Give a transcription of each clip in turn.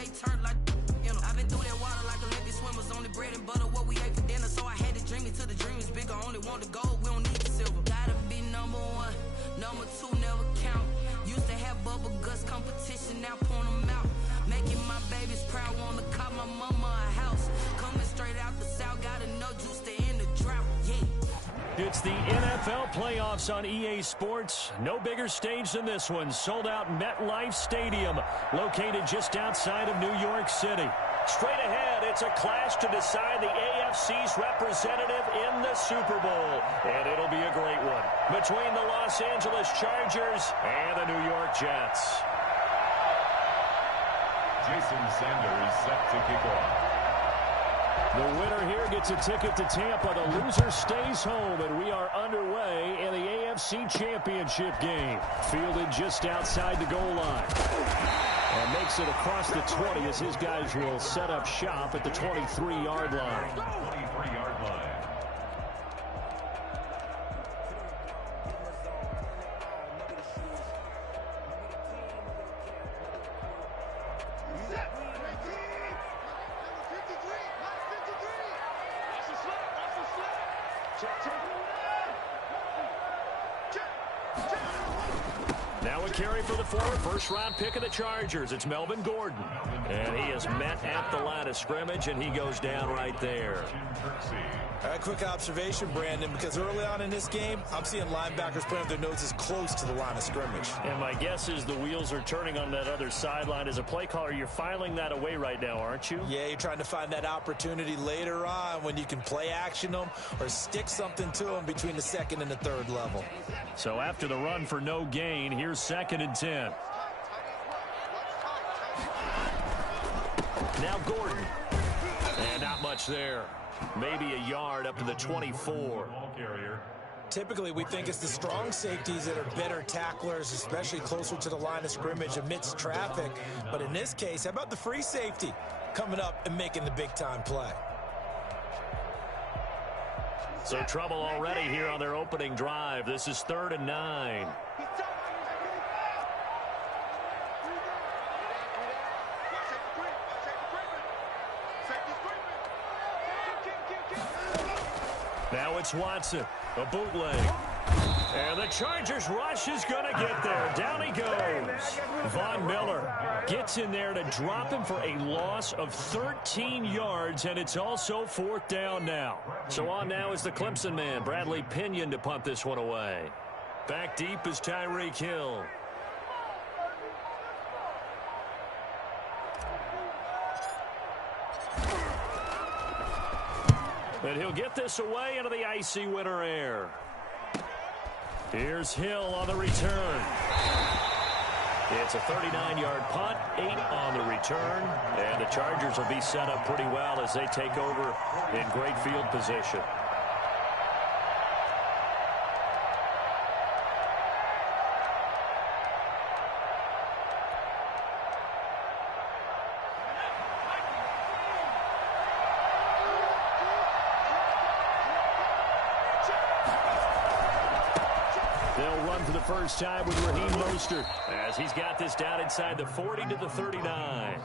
they turned like, you know. I've been through that water like Olympic swimmers, only bread and butter, what we ate for dinner. So I had to dream it till the dream is bigger. Only want the gold, we don't need the silver. Gotta be number one, number two never count. Used to have bubble guts competition, now point them out. Making my babies proud, wanna call my mama a house. Coming straight out the south, got enough juice to end the drought, yeah. It's the NFL playoffs on EA Sports. No bigger stage than this one. Sold out MetLife Stadium, located just outside of New York City. Straight ahead, it's a clash to decide the AFC's representative in the Super Bowl. And it'll be a great one between the Los Angeles Chargers and the New York Jets. Jason Sanders set to kick off. The winner here gets a ticket to Tampa. The loser stays home, and we are underway in the AFC Championship game. Fielded just outside the goal line. And makes it across the 20 as his guys will set up shop at the 23-yard line. 23-yard line. Now a carry for the forward first-round pick of the Chargers. It's Melvin Gordon. And he is met at the line of scrimmage, and he goes down right there. A quick observation, Brandon, because early on in this game, I'm seeing linebackers putting their noses close to the line of scrimmage. And my guess is the wheels are turning on that other sideline. As a play caller, you're filing that away right now, aren't you? Yeah, you're trying to find that opportunity later on when you can play action them or stick something to them between the second and the third level. So after the run for no gain, here's 2nd and 10. Now Gordon. And not much there. Maybe a yard up to the 24. Typically, we think it's the strong safeties that are better tacklers, especially closer to the line of scrimmage amidst traffic. But in this case, how about the free safety coming up and making the big-time play? So trouble already here on their opening drive. This is 3rd and 9. Now it's Watson, a bootleg. And the Chargers rush is going to get there. Down he goes. Von Miller gets in there to drop him for a loss of 13 yards, and it's also 4th down now. So on now is the Clemson man, Bradley Pinion, to punt this one away. Back deep is Tyreek Hill. And he'll get this away into the icy winter air. Here's Hill on the return. It's a 39-yard punt, 8 on the return. And the Chargers will be set up pretty well as they take over in great field position. They'll run for the first time with Raheem Mostert as he's got this down inside the 40 to the 39.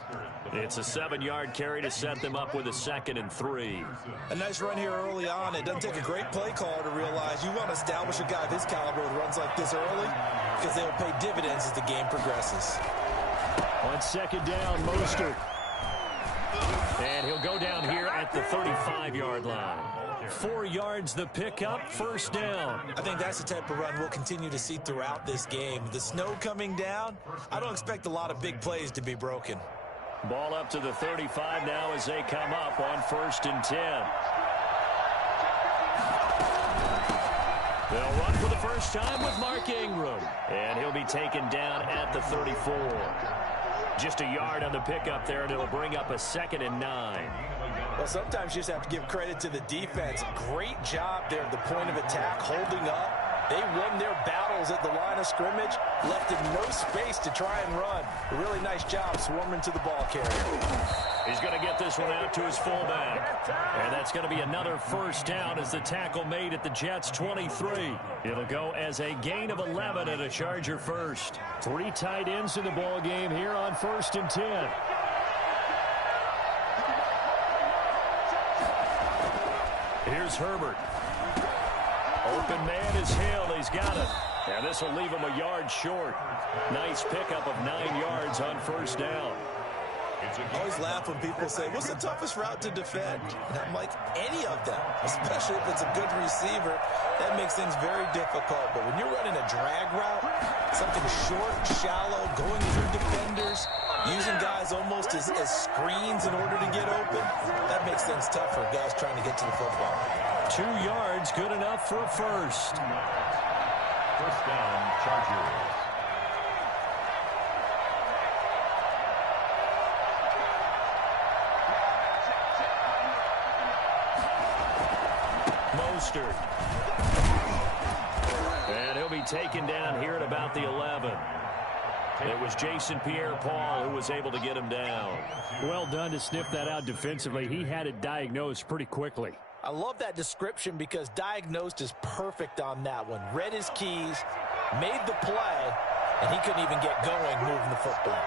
It's a 7-yard carry to set them up with a 2nd and 3. A nice run here early on. It doesn't take a great play caller to realize you want to establish a guy of his caliber with runs like this early because they will pay dividends as the game progresses. On 2nd down, Mostert. And he'll go down here at the 35-yard line. 4 yards the pickup, 1st down. I think that's the type of run we'll continue to see throughout this game. The snow coming down, I don't expect a lot of big plays to be broken. Ball up to the 35 now as they come up on 1st and 10. They'll run for the first time with Mark Ingram. And he'll be taken down at the 34. Just a yard on the pickup there, and it'll bring up a 2nd and 9. Well, sometimes you just have to give credit to the defense. Great job there at the point of attack, holding up. They won their battles at the line of scrimmage, left him no space to try and run. A really nice job swarming to the ball carrier. He's going to get this one out to his fullback. And that's going to be another 1st down as the tackle made at the Jets' 23. It'll go as a gain of 11 and a Charger first. 3 tight ends in the ball game here on 1st and 10. Here's Herbert. Open man is Hill. He's got it. And this will leave him a yard short. Nice pickup of 9 yards on first down. I always laugh when people say, what's the toughest route to defend? And I'm like, any of them, especially if it's a good receiver. That makes things very difficult. But when you're running a drag route, something short, shallow, going through defenders, using guys almost as screens in order to get open, that makes things tough for guys trying to get to the football. 2 yards, good enough for a first. First down, Chargers. Mostert. And he'll be taken down here at about the 11. It was Jason Pierre-Paul who was able to get him down. Well done to sniff that out defensively. He had it diagnosed pretty quickly. I love that description because diagnosed is perfect on that one. Read his keys, made the play, and he couldn't even get going moving the football.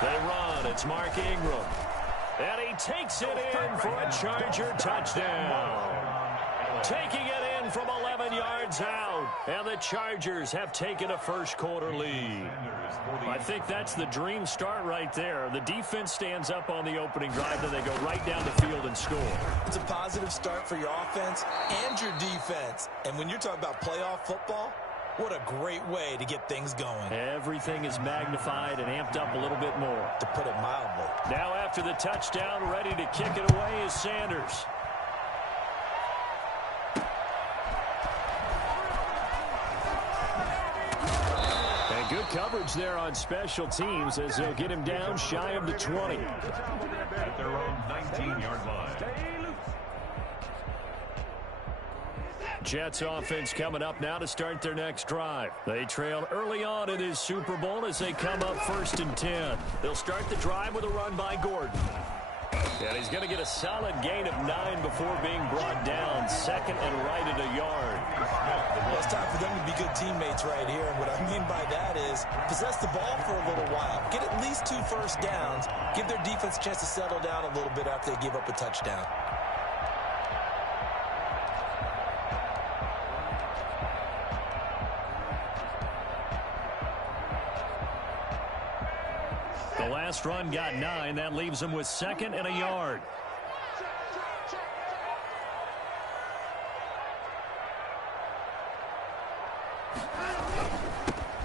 They run. It's Mark Ingram. And he takes it in for a Charger touchdown. Taking it in from 11 yards out. And the Chargers have taken a first-quarter lead. I think that's the dream start right there. The defense stands up on the opening drive, then they go right down the field and score. It's a positive start for your offense and your defense. And when you're talking about playoff football, what a great way to get things going. Everything is magnified and amped up a little bit more. To put it mildly. Now after the touchdown, ready to kick it away is Sanders. And good coverage there on special teams as they'll get him down shy of the 20. At their own 19-yard line. Jets offense coming up now to start their next drive. They trail early on in this Super Bowl as they come up 1st and 10. They'll start the drive with a run by Gordon. And he's going to get a solid gain of 9 before being brought down. Second and right at a yard. Well, it's time for them to be good teammates right here. And what I mean by that is possess the ball for a little while. Get at least 2 first downs. Give their defense a chance to settle down a little bit after they give up a touchdown. The last run got 9. That leaves them with 2nd and a yard.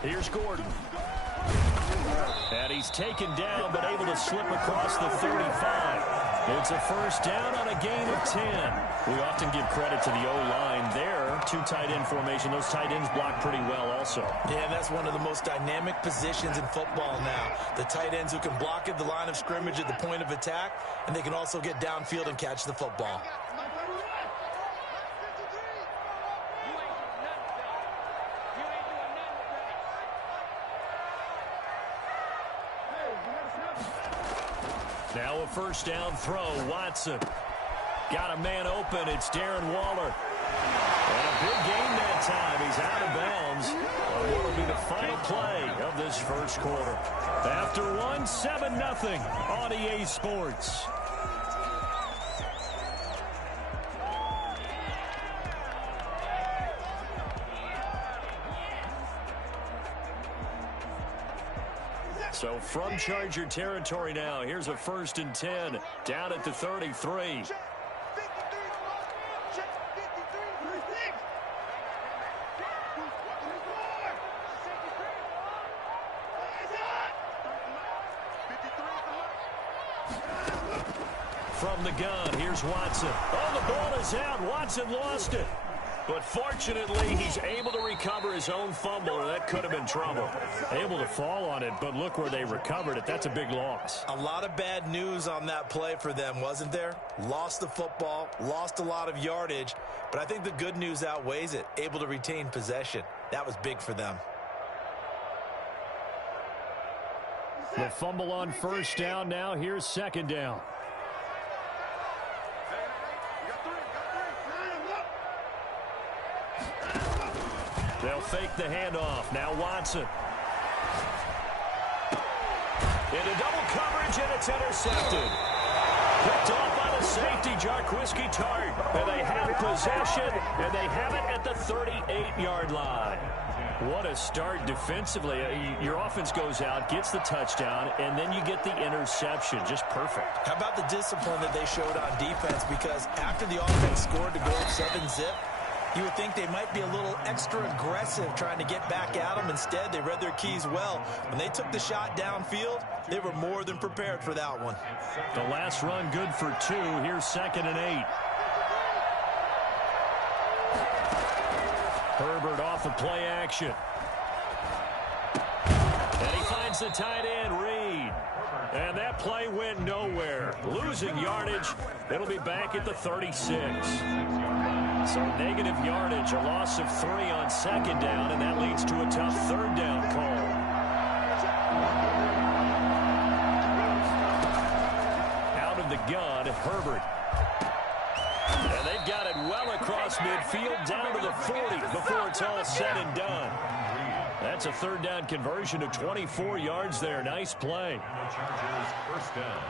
Here's Gordon. And he's taken down but able to slip across the 35. It's a first down on a gain of 10. We often give credit to the O-line there. 2 tight end formation. Those tight ends block pretty well also. Yeah, that's one of the most dynamic positions in football now. The tight ends who can block at the line of scrimmage at the point of attack, and they can also get downfield and catch the football. Now a first down throw. Watson got a man open. It's Darren Waller. And a big game that time. He's out of bounds. What will be the final play of this first quarter? After 1, 7-0 on EA Sports. So from Charger territory now, here's a 1st and 10 down at the 33. From the gun, here's Watson. Oh, the ball is out. Watson lost it. But fortunately, he's able to recover his own fumble, or that could have been trouble. Able to fall on it, but look where they recovered it. That's a big loss. A lot of bad news on that play for them, wasn't there? Lost the football, lost a lot of yardage, but I think the good news outweighs it. Able to retain possession. That was big for them. The fumble on first down now. Here's 2nd down. They'll fake the handoff. Now Watson. Into double coverage, and it's intercepted. Picked off by the safety, Jarquiski Tart. And they have possession, and they have it at the 38-yard line. What a start defensively. Your offense goes out, gets the touchdown, and then you get the interception. Just perfect. How about the discipline that they showed on defense? Because after the offense scored to go up 7-zip, you would think they might be a little extra aggressive trying to get back at them. Instead, they read their keys well. When they took the shot downfield, they were more than prepared for that one. The last run good for 2. Here's 2nd and 8. Herbert off the play action. And he finds the tight end, Reed. And that play went nowhere. Losing yardage. It'll be back at the 36. So negative yardage, a loss of 3 on 2nd down, and that leads to a tough 3rd down call. Out of the gun, Herbert. And they've got it well across midfield, down to the 40 before it's all said and done. That's a 3rd down conversion of 24 yards there. Nice play. Chargers first down.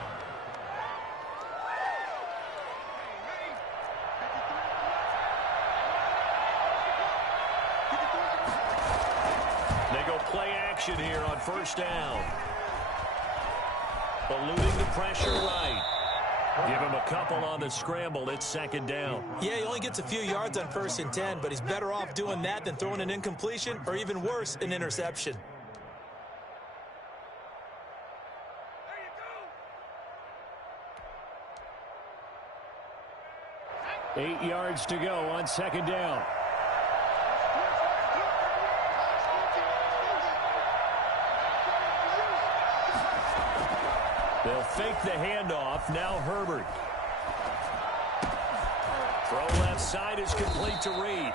They go play action here on 1st down. Eluding the pressure right. Give him a couple on the scramble. It's 2nd down. Yeah, he only gets a few yards on 1st and 10, but he's better off doing that than throwing an incompletion or even worse, an interception. There you go. 8 yards to go on 2nd down. They'll fake the handoff. Now Herbert. Throw left side is complete to Reed.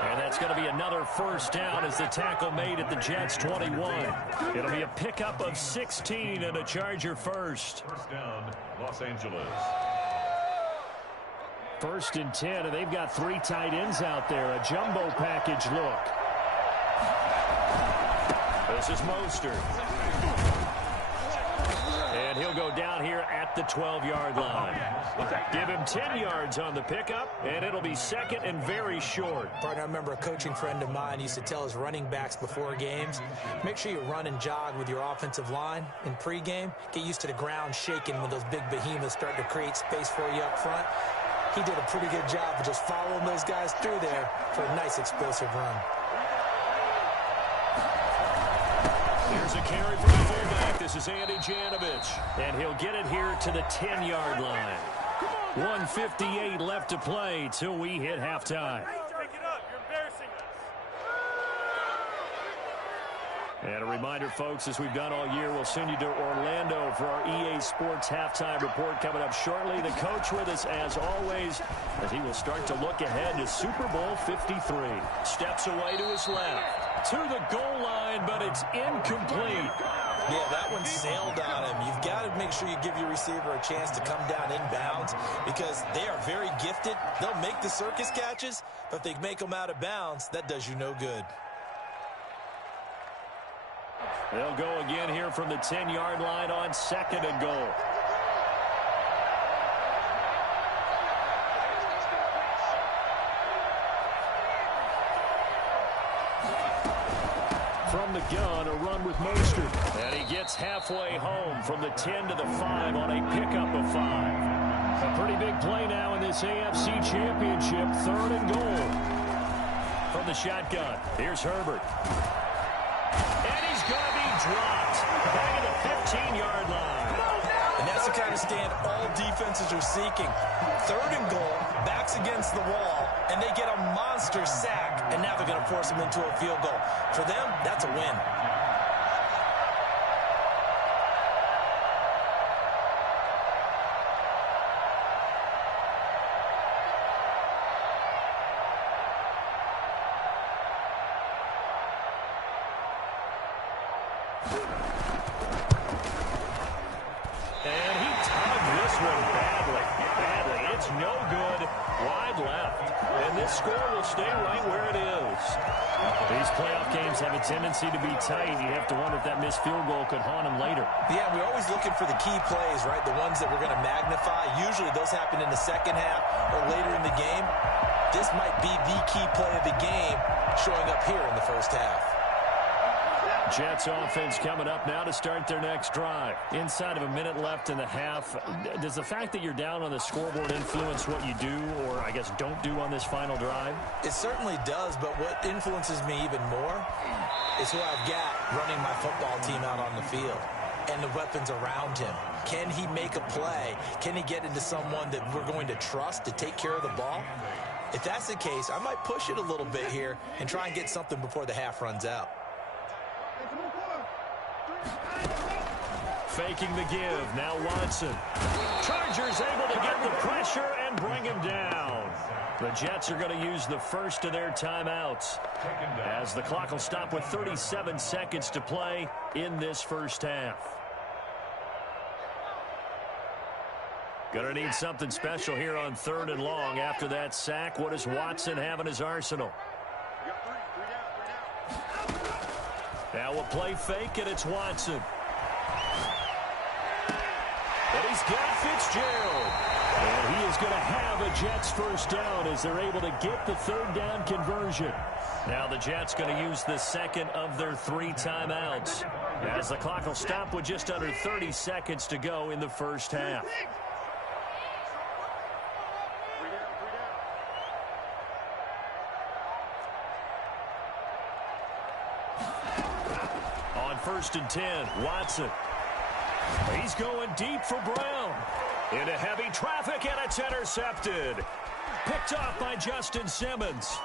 And that's going to be another 1st down as the tackle made at the Jets' 21. It'll be a pickup of 16 and a Charger first. 1st down, Los Angeles. 1st and 10, and they've got 3 tight ends out there. A jumbo package look. This is Mostert. And he'll go down here at the 12-yard line. Give him 10 yards on the pickup, and it'll be 2nd and very short. Partner, I remember a coaching friend of mine used to tell his running backs before games, make sure you run and jog with your offensive line in pregame. Get used to the ground shaking when those big behemoths start to create space for you up front. He did a pretty good job of just following those guys through there for a nice explosive run. Here's a carry from the fullback. This is Andy Janovich. And he'll get it here to the 10-yard line. 1:58 left to play till we hit halftime. And a reminder, folks, as we've done all year, we'll send you to Orlando for our EA Sports Halftime Report coming up shortly. The coach with us, as always, as he will start to look ahead to Super Bowl 53. Steps away to his left, to the goal line, but it's incomplete. Yeah, that one sailed on him. You've got to make sure you give your receiver a chance to come down inbounds because they are very gifted. They'll make the circus catches, but if they make them out of bounds, that does you no good. They'll go again here from the 10-yard line on 2nd and goal. From the gun, a run with Mostert. And he gets halfway home from the 10 to the 5 on a pickup of 5. A pretty big play now in this AFC Championship. 3rd and goal. From the shotgun, here's Herbert. And he's going to be dropped back at the 15-yard line. And that's the kind of stand all defenses are seeking. 3rd and goal, backs against the wall, and they get a monster sack, and now they're going to force them into a field goal. For them, that's a win. And he tugged this one badly. It's no good. Wide left. And and this score will stay right where it is. These playoff games have a tendency to be tight. You have to wonder if that missed field goal could haunt them later. Yeah, we're always looking for the key plays, right? The ones that we're going to magnify. Usually those happen in the second half or later in the game. This might be the key play of the game showing up here in the first half. Jets offense coming up now to start their next drive. Inside of a minute left in the half, does the fact that you're down on the scoreboard influence what you do or, I guess, don't do on this final drive? It certainly does, but what influences me even more is who I've got running my football team out on the field and the weapons around him. Can he make a play? Can he get into someone that we're going to trust to take care of the ball? If that's the case, I might push it a little bit here and try and get something before the half runs out. Faking the give. Now Watson. Chargers able to get the pressure and bring him down. The Jets are going to use the first of their timeouts as the clock will stop with 37 seconds to play in this first half. Going to need something special here on 3rd and long. After that sack, what does Watson have in his arsenal? Now we'll play fake, and it's Watson. And he's got Fitzgerald. And he is going to have a Jets first down as they're able to get the 3rd down conversion. Now the Jets going to use the second of their 3 timeouts as the clock will stop with just under 30 seconds to go in the first half. On 1st and 10, Watson. He's going deep for Brown. Into heavy traffic, and it's intercepted. Picked off by Justin Simmons.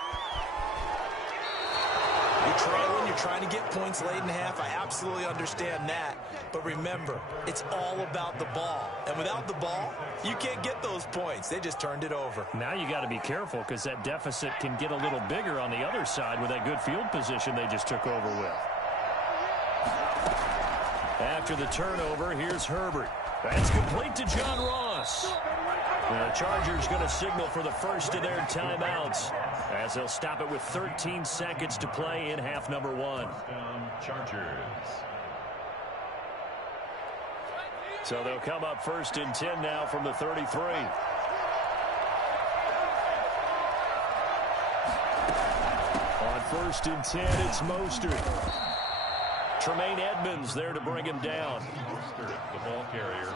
You're trailing, you're trying to get points late in the half. I absolutely understand that. But remember, it's all about the ball. And without the ball, you can't get those points. They just turned it over. Now you got to be careful because that deficit can get a little bigger on the other side with that good field position they just took over with. After the turnover, here's Herbert. That's complete to John Ross. The Chargers going to signal for the first of their timeouts as they'll stop it with 13 seconds to play in half number 1. Chargers. So they'll come up 1st and 10 now from the 33. On 1st and 10, it's Mostert. Tremaine Edmonds there to bring him down. The ball carrier.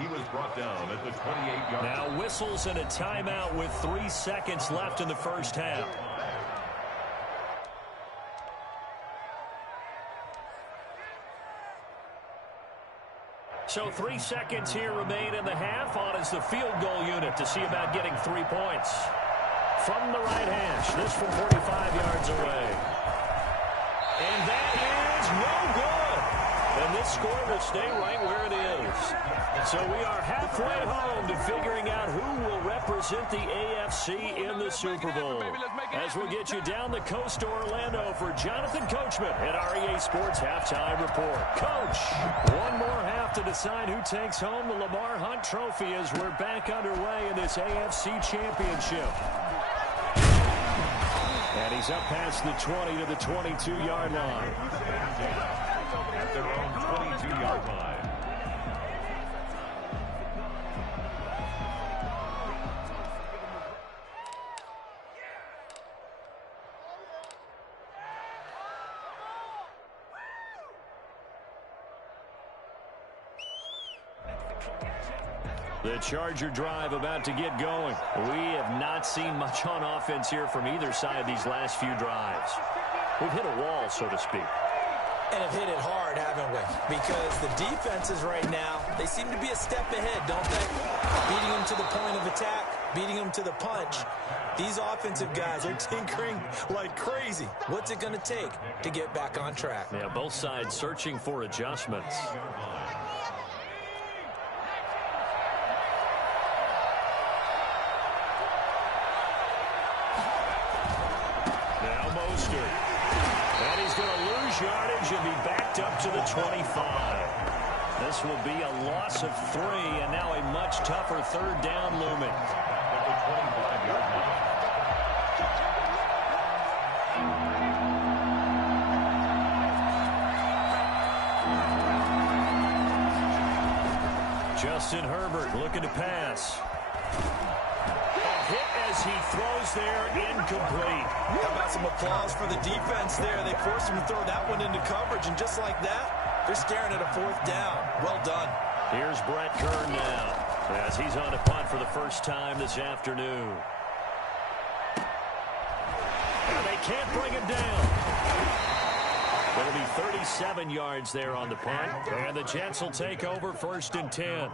He was brought down at the 28-yard line. Now whistles and a timeout with 3 seconds left in the first half. So 3 seconds here remain in the half. On is the field goal unit to see about getting 3 points. From the right hash, this from 45 yards away. And that is no good. And this score will stay right where it is. So we are halfway home to figuring out who will represent the AFC in the Super Bowl. As we'll get you down the coast to Orlando for Jonathan Coachman at REA Sports Halftime Report. Coach, one more half to decide who takes home the Lamar Hunt Trophy as we're back underway in this AFC Championship. And he's up past the 20 to the 22-yard line. At their own 22-yard line. The Charger drive about to get going. We have not seen much on offense here from either side these last few drives. We've hit a wall, so to speak. And have hit it hard, haven't we? Because the defenses right now, they seem to be a step ahead, don't they? Beating them to the point of attack, beating them to the punch. These offensive guys are tinkering like crazy. What's it going to take to get back on track? Yeah, both sides searching for adjustments. And he's going to lose yardage and be backed up to the 25. This will be a loss of 3, and now a much tougher 3rd down looming. Justin Herbert looking to pass. Hit as he throws there, incomplete. How about some applause for the defense there? They forced him to throw that one into coverage, and just like that, they're staring at a 4th down. Well done. Here's Brett Kern now as he's on a punt for the first time this afternoon. And they can't bring him down. It'll be 37 yards there on the punt. And the Jets will take over 1st and 10.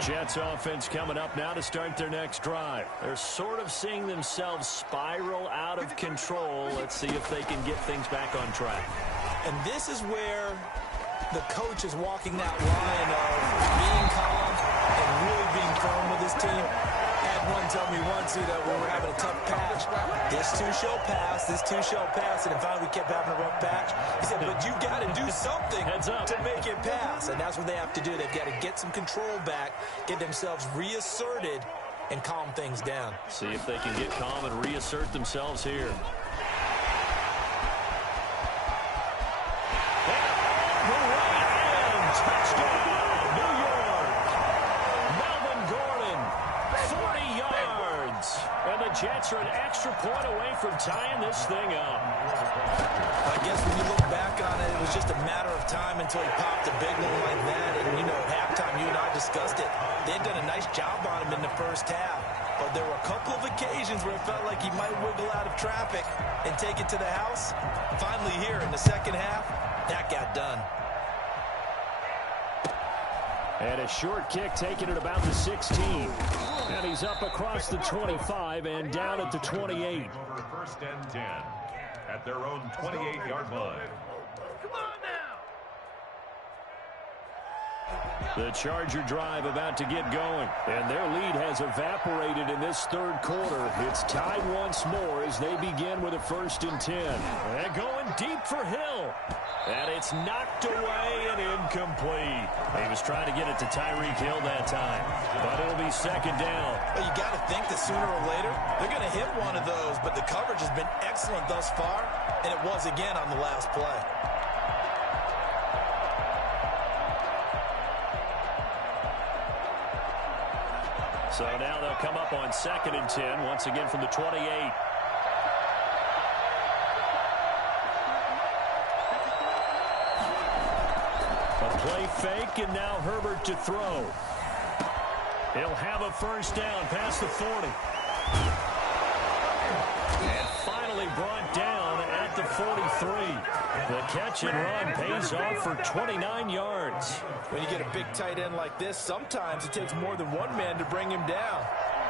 Jets offense coming up now to start their next drive. They're sort of seeing themselves spiral out of control. Let's see if they can get things back on track. And this is where the coach is walking that line of being calm and really being firm with his team. I had one tell me once, when we were having a tough patch, this too shall pass, this too shall pass, and finally we kept having a rough patch. He said, but you got to do something to make it pass, and that's what they have to do. They've got to get some control back, get themselves reasserted, and calm things down. See if they can get calm and reassert themselves here. Touchdown, New York. Melvin Gordon, 40 yards. And the Jets are an extra point away from tying this thing up. I guess when you look back on it, it was just a matter of time until he popped a big one like that. And, at halftime, you and I discussed it. They'd done a nice job on him in the first half. But there were a couple of occasions where it felt like he might wiggle out of traffic and take it to the house. Finally here in the second half, that got done. And a short kick taken at about the 16. And he's up across the 25 and down at the 28. 1st and 10 at their own 28-yard line. The Charger drive about to get going. And their lead has evaporated in this 3rd quarter. It's tied once more as they begin with a 1st and 10. And going deep for Hill. And it's knocked away and incomplete. He was trying to get it to Tyreek Hill that time. But it'll be 2nd down. Well, you got to think that sooner or later, they're going to hit one of those. But the coverage has been excellent thus far. And it was again on the last play. So now they'll come up on 2nd and 10, once again from the 28. A play fake, and now Herbert to throw. He'll have a 1st down past the 40. And finally brought down at the 43. The catch and run pays off for 29 yards. When you get a big tight end like this, sometimes it takes more than one man to bring him down.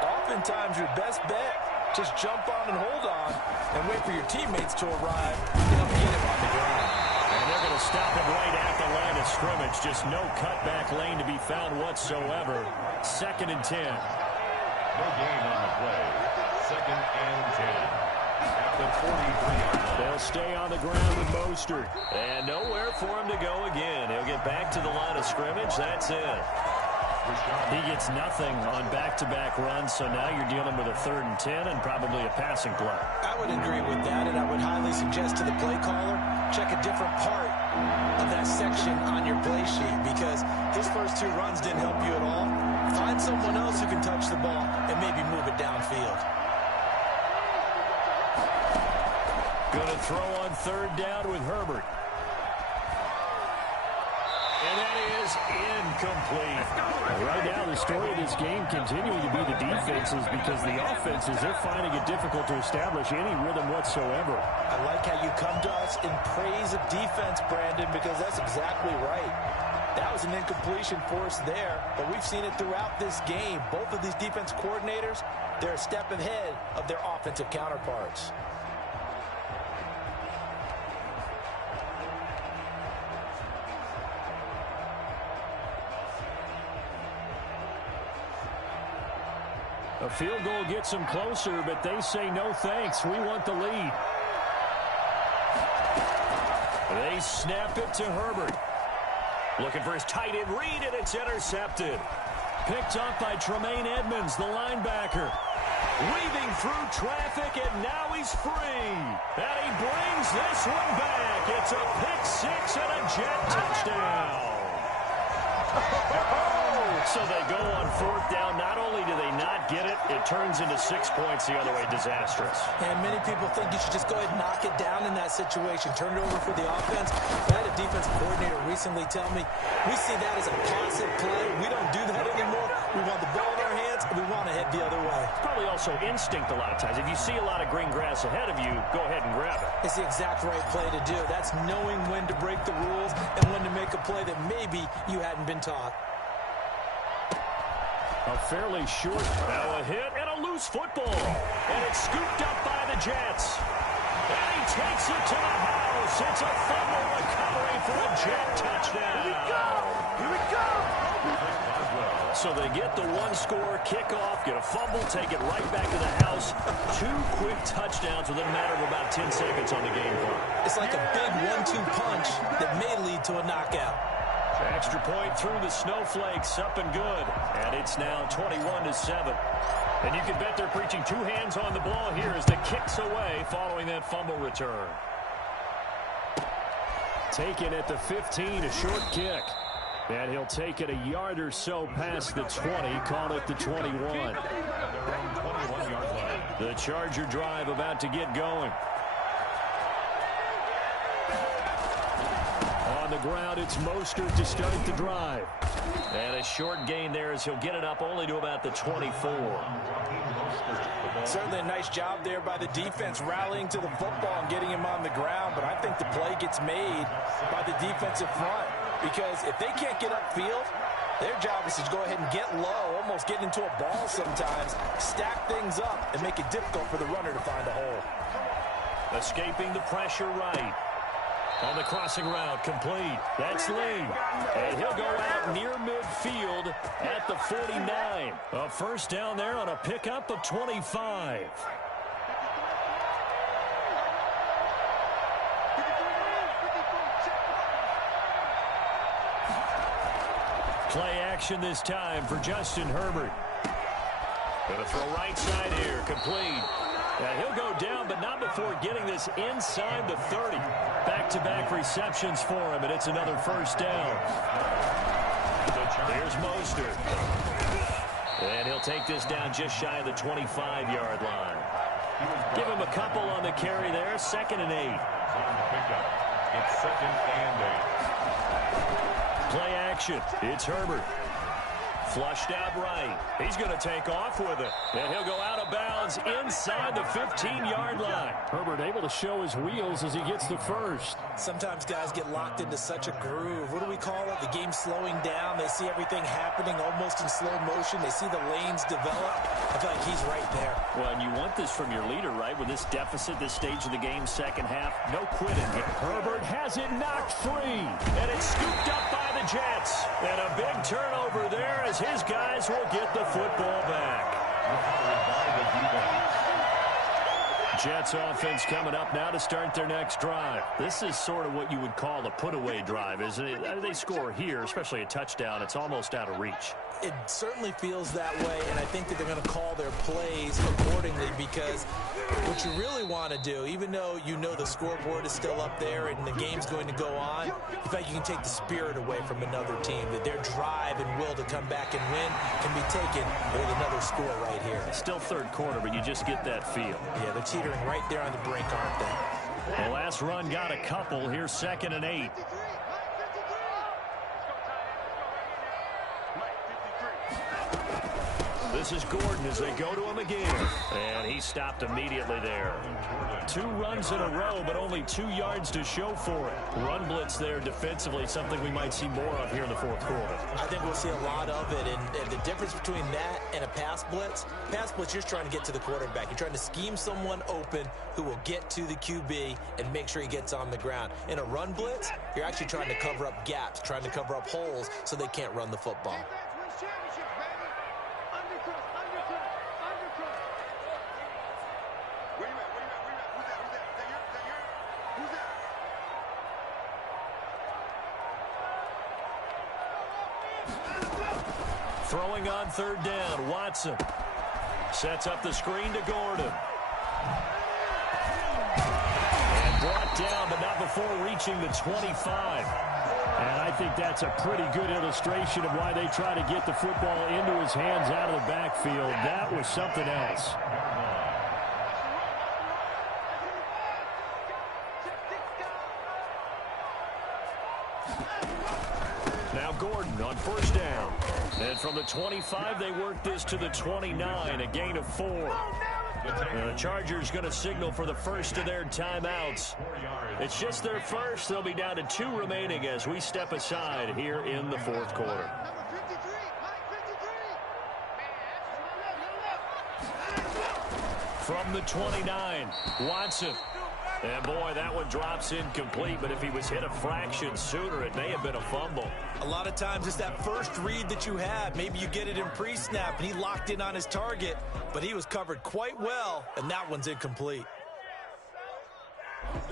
Oftentimes, your best bet, just jump on and hold on and wait for your teammates to arrive to help get him on the ground. And they're going to stop him right at the line of scrimmage. Just no cutback lane to be found whatsoever. 2nd and 10. No gain on the play. 2nd and 10. At the 43-yard line. They'll stay on the ground with Mostert. And nowhere for him to go again. He'll get back to the line of scrimmage. That's it. He gets nothing on back-to-back runs, so now you're dealing with a 3rd and 10 and probably a passing play. I would agree with that, and I would highly suggest to the play caller, check a different part of that section on your play sheet, because his first 2 runs didn't help you at all. Find someone else who can touch the ball and maybe move it downfield. Going to throw on 3rd down with Herbert. And that is incomplete. Right now, the story of this game continuing to be the defenses, because the offenses, they're finding it difficult to establish any rhythm whatsoever. I like how you come to us in praise of defense, Brandon, because that's exactly right. That was an incompletion force there, but we've seen it throughout this game. Both of these defense coordinators, they're a step ahead of their offensive counterparts. A field goal gets them closer, but they say no thanks. We want the lead. They snap it to Herbert. Looking for his tight end read, and it's intercepted. Picked up by Tremaine Edmonds, the linebacker. Weaving through traffic, and now he's free. And he brings this one back. It's a pick 6 and a Jet touchdown. So they go on fourth down. Not only do they not get it, it turns into 6 points the other way. Disastrous. And many people think you should just go ahead and knock it down in that situation. Turn it over for the offense. I had a defensive coordinator recently tell me, we see that as a passive play. We don't do that anymore. We want the ball in our hands, and we want to head the other way. Probably also instinct a lot of times. If you see a lot of green grass ahead of you, go ahead and grab it. It's the exact right play to do. That's knowing when to break the rules and when to make a play that maybe you hadn't been taught. A fairly short, now a hit and a loose football. And it's scooped up by the Jets. And he takes it to the house. It's a fumble recovery for a Jet touchdown. Here we go. Here we go. So they get the one-score kickoff, get a fumble, take it right back to the house. 2 quick touchdowns within a matter of about 10 seconds on the game clock. It's like a big 1-2 punch that may lead to a knockout. Extra point through the snowflakes, up and good. And it's now 21-7. And you can bet they're preaching 2 hands on the ball here as the kick's away following that fumble return. Taken at the 15, a short kick. And he'll take it a yard or so past the 20, call it the 21. The Charger drive about to get going. On the ground, it's Mostert to start the drive. And a short gain there as he'll get it up only to about the 24. Certainly a nice job there by the defense rallying to the football and getting him on the ground. But I think the play gets made by the defensive front. Because if they can't get upfield, their job is to go ahead and get low, almost get into a ball sometimes, stack things up, and make it difficult for the runner to find a hole. Escaping the pressure right. On the crossing route, complete. That's Lee. And he'll go out near midfield at the 49. A first down there on a pickup of 25. Play action this time for Justin Herbert. Gonna throw right side here, complete. And he'll go down, but not before getting this inside the 30. Back-to-back receptions for him, and it's another first down. Here's Mostert. And he'll take this down just shy of the 25-yard line. Give him a couple on the carry there, 2nd and 8. It's 2nd and 8. Play action. It's Herbert. Flushed out right. He's going to take off with it. And he'll go out of bounds inside the 15-yard line. Herbert able to show his wheels as he gets the first. Sometimes guys get locked into such a groove. What do we call it? The game's slowing down. They see everything happening almost in slow motion. They see the lanes develop. I feel like he's right there. Well, and you want this from your leader, right? With this deficit, this stage of the game, second half, no quitting here. Herbert has it knocked free. And it's scooped up by the Jets. And a big turnover there as his guys will get the football back. Jets offense coming up now to start their next drive. This is sort of what you would call a put-away drive, isn't it? They score here, especially a touchdown. It's almost out of reach. It certainly feels that way, and I think that they're going to call their plays accordingly because what you really want to do, even though you know the scoreboard is still up there and the game's going to go on, in fact, you can take the spirit away from another team, that their drive and will to come back and win can be taken with another score right here. Still third quarter, but you just get that feel. Yeah, they're teetering right there on the brink, aren't they? The last run got a couple. Here's 2nd and 8. This is Gordon as they go to him again. And he stopped immediately there. 2 runs in a row, but only 2 yards to show for it. Run blitz there defensively, something we might see more of here in the fourth quarter. I think we'll see a lot of it. And the difference between that and a pass blitz, you're just trying to get to the quarterback. You're trying to scheme someone open who will get to the QB and make sure he gets on the ground. In a run blitz, you're actually trying to cover up gaps, trying to cover up holes so they can't run the football. Throwing on 3rd down, Watson sets up the screen to Gordon. And brought down, but not before reaching the 25. And I think that's a pretty good illustration of why they try to get the football into his hands out of the backfield. That was something else. Now Gordon on first down. And from the 25, they work this to the 29, a gain of 4. And the Chargers going to signal for the first of their timeouts. It's just their first. They'll be down to 2 remaining as we step aside here in the fourth quarter. From the 29, Watson. And, boy, that one drops incomplete, but if he was hit a fraction sooner, it may have been a fumble. A lot of times it's that first read that you have. Maybe you get it in pre-snap, and he locked in on his target, but he was covered quite well, and that one's incomplete.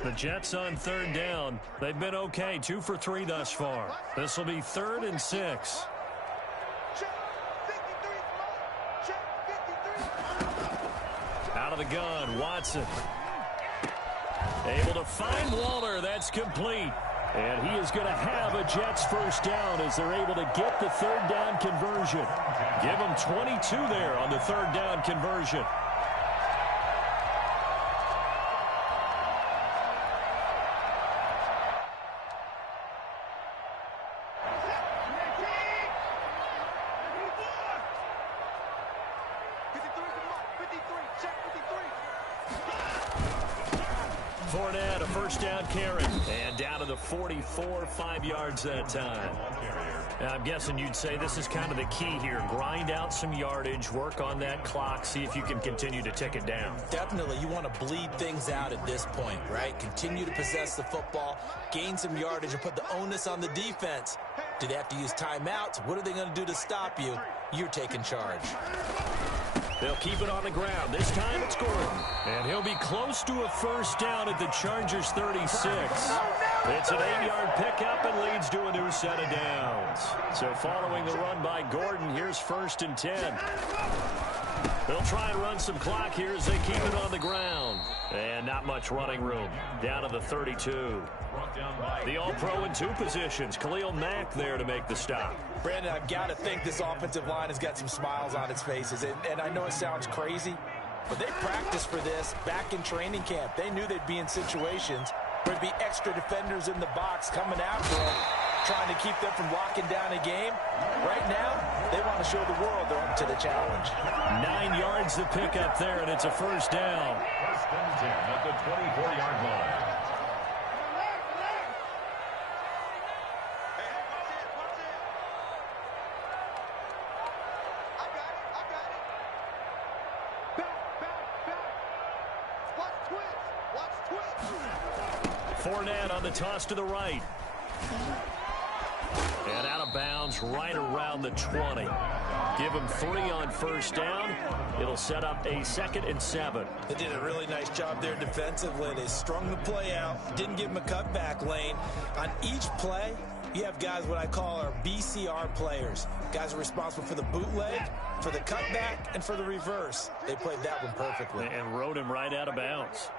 The Jets on third down. They've been okay, 2 for 3 thus far. This will be 3rd and 6. Out of the gun, Watson. Able to find Waller. That's complete. And he is going to have a Jets first down as they're able to get the third down conversion. Give him 22 there on the third down conversion. Fournette, a first down carry. And down to the 44, 5 yards that time. I'm guessing you'd say this is kind of the key here. Grind out some yardage, work on that clock, see if you can continue to tick it down. Definitely. You want to bleed things out at this point, right? Continue to possess the football, gain some yardage, and put the onus on the defense. Do they have to use timeouts? What are they going to do to stop you? You're taking charge. They'll keep it on the ground. This time it's Gordon. And he'll be close to a first down at the Chargers 36. It's an 8-yard pickup and leads to a new set of downs. So following the run by Gordon, here's 1st and 10. They'll try and run some clock here as they keep it on the ground. And not much running room. Down to the 32. The All-Pro in 2 positions. Khalil Mack there to make the stop. Brandon, I've got to think this offensive line has got some smiles on its faces. And I know it sounds crazy, but they practiced for this back in training camp. They knew they'd be in situations where there'd be extra defenders in the box coming after them, trying to keep them from locking down a game. Right now, they want to show the world they're up to the challenge. 9 yards to pick up there, and it's a first down. 1st and 10 at the 24-yard line. Fournette on the toss to the right. And out of bounds right around the 20. Give him 3 on first down. It'll set up a 2nd and 7. They did a really nice job there defensively. They strung the play out, didn't give him a cutback lane. On each play, you have guys what I call our BCR players. Guys are responsible for the bootleg, for the cutback, and for the reverse. They played that one perfectly. And rode him right out of bounds.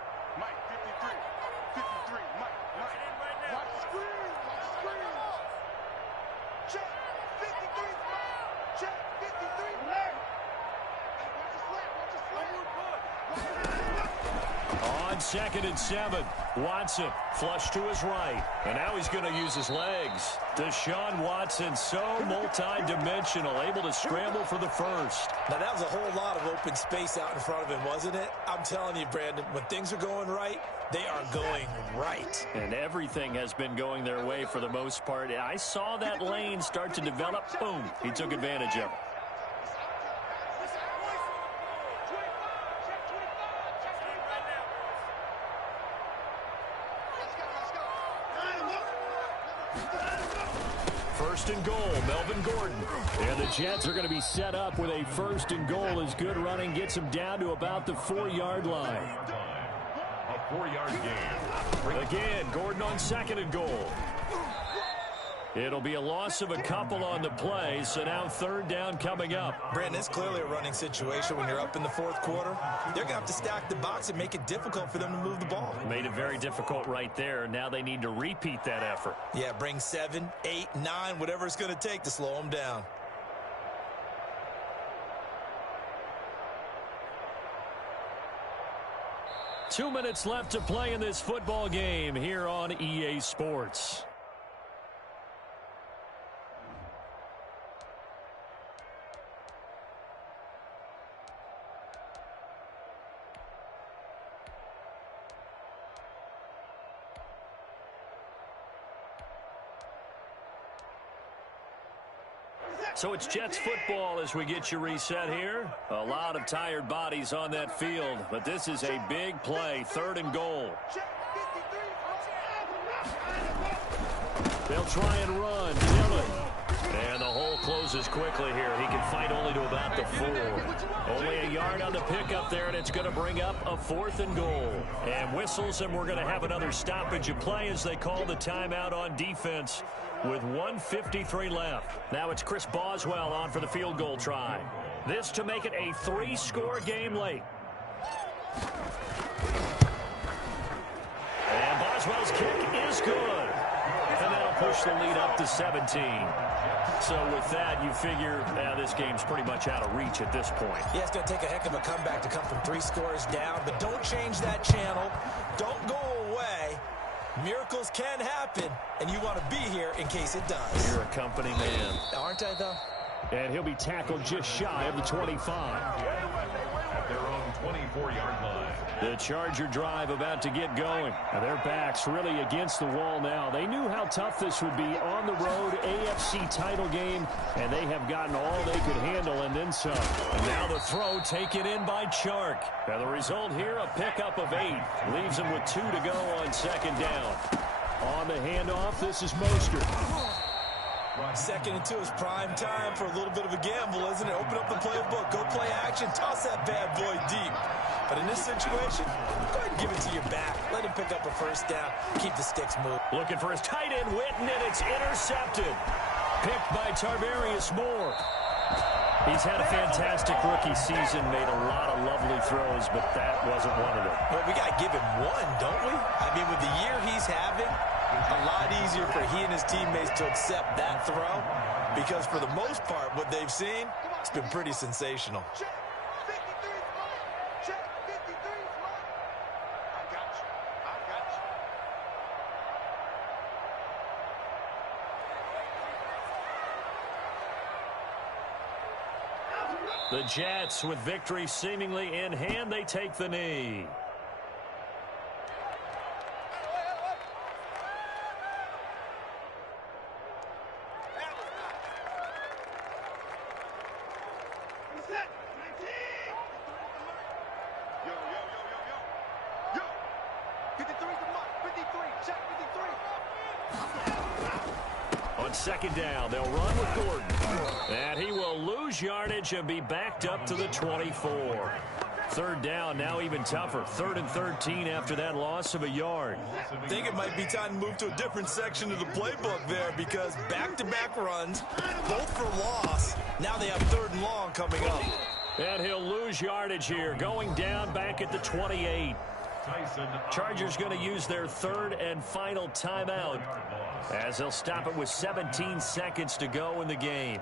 On 2nd and 7, Watson flush to his right, and now he's going to use his legs. Deshaun Watson, so multi-dimensional, able to scramble for the first. Now, that was a whole lot of open space out in front of him, wasn't it? I'm telling you, Brandon, when things are going right, they are going right. And everything has been going their way for the most part. I saw that lane start to develop. Boom, he took advantage of it. First and goal, Melvin Gordon. And the Jets are going to be set up with a 1st and goal as good running gets them down to about the 4-yard line. A 4-yard gain. Again, Gordon on 2nd and goal. It'll be a loss of a couple on the play, so now third down coming up. Brandon, it's clearly a running situation when you're up in the fourth quarter. They're going to have to stack the box and make it difficult for them to move the ball. Made it very difficult right there. Now they need to repeat that effort. Yeah, bring 7, 8, 9, whatever it's going to take to slow them down. Two minutes left to play in this football game here on EA Sports. So it's Jets football as we get you reset here. A lot of tired bodies on that field, but this is a big play, 3rd and goal. They'll try and run. Dillon. And the hole closes quickly here. He can fight only to about the 4. Only a yard on the pickup there, and it's going to bring up a 4th and goal. And whistles, and we're going to have another stoppage of play as they call the timeout on defense with 1:53 left. Now it's Chris Boswell on for the field goal try. This to make it a 3-score game late. And Boswell's kick is good. And that'll push the lead up to 17. So with that, you figure this game's pretty much out of reach at this point. Yeah, it's going to take a heck of a comeback to come from 3 scores down, but don't change that channel. Don't go away. Miracles can happen, and you want to be here in case it does. You're a company man. Aren't I, though? And he'll be tackled just shy of the 25. At their own 24-yard line. The Charger drive about to get going. And their backs really against the wall now. They knew how tough this would be on the road, AFC title game, and they have gotten all they could handle and then some. And now the throw taken in by Chark. And the result here, a pickup of 8. Leaves him with 2 to go on 2nd down. On the handoff, this is Mostert. 2nd and 2 is prime time for a little bit of a gamble, isn't it? Open up the playbook, go play action, toss that bad boy deep. But in this situation, go ahead and give it to your back. Let him pick up a 1st down, keep the sticks moving. Looking for his tight end, Witten, and it's intercepted. Picked by Tarvarius Moore. He's had a fantastic rookie season, made a lot of lovely throws, but that wasn't one of them. Well, we got to give him one, don't we? I mean, with the year he's having, a lot easier for he and his teammates to accept that throw because for the most part, what they've seen, it's been pretty sensational. The Jets, with victory seemingly in hand, they take the knee. On 2nd down, they'll run with Gordon. And he will lose yardage and be backed up to the 24. 3rd down, now even tougher. 3rd and 13 after that loss of a yard. I think it might be time to move to a different section of the playbook there because back-to-back runs, both for loss. Now they have 3rd and long coming up. And he'll lose yardage here, going down back at the 28. Chargers going to use their 3rd and final timeout as they'll stop it with 17 seconds to go in the game.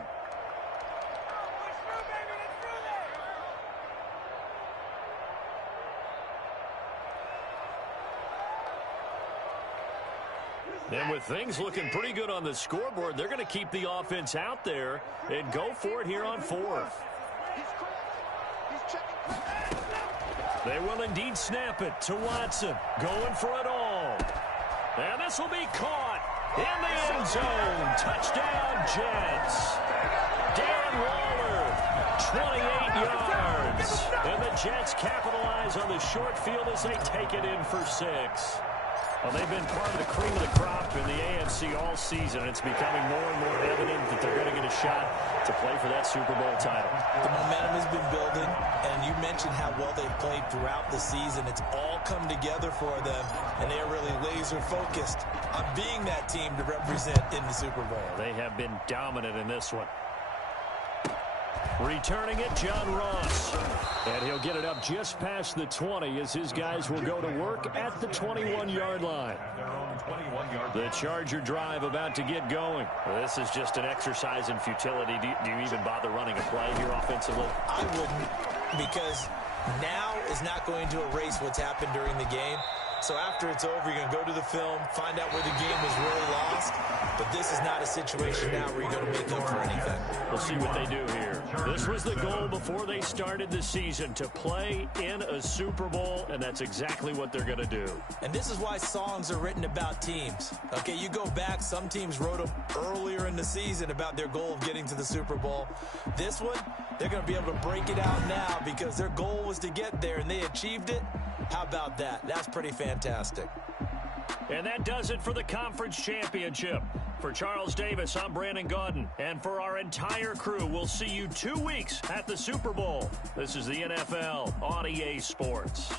And with things looking pretty good on the scoreboard, they're going to keep the offense out there and go for it here on 4th. They will indeed snap it to Watson. Going for it all. And this will be caught in the end zone. Touchdown, Jets. Dan Waller, 28 yards. And the Jets capitalize on the short field as they take it in for 6. Well, they've been part of the cream of the crop in the AFC all season. It's becoming more and more evident that they're going to get a shot to play for that Super Bowl title. The momentum has been building, and you mentioned how well they've played throughout the season. It's all come together for them, and they are really laser-focused on being that team to represent in the Super Bowl. They have been dominant in this one. Returning it, John Ross. And he'll get it up just past the 20 as his guys will go to work at the 21-yard line. The Charger drive about to get going. This is just an exercise in futility. Do you even bother running a play here offensively? I wouldn't, because now is not going to erase what's happened during the game. So after it's over, you're going to go to the film, find out where the game was really lost. But this is not a situation now where you're going to make up for anything. We'll see what they do here. This was the goal before they started the season, to play in a Super Bowl, and that's exactly what they're going to do. And this is why songs are written about teams. Okay, you go back, some teams wrote them earlier in the season about their goal of getting to the Super Bowl. This one, they're going to be able to break it out now because their goal was to get there, and they achieved it. How about that? That's pretty fantastic. And that does it for the conference championship. For Charles Davis, I'm Brandon Gaudin. And for our entire crew, we'll see you 2 weeks at the Super Bowl. This is the NFL on EA Sports.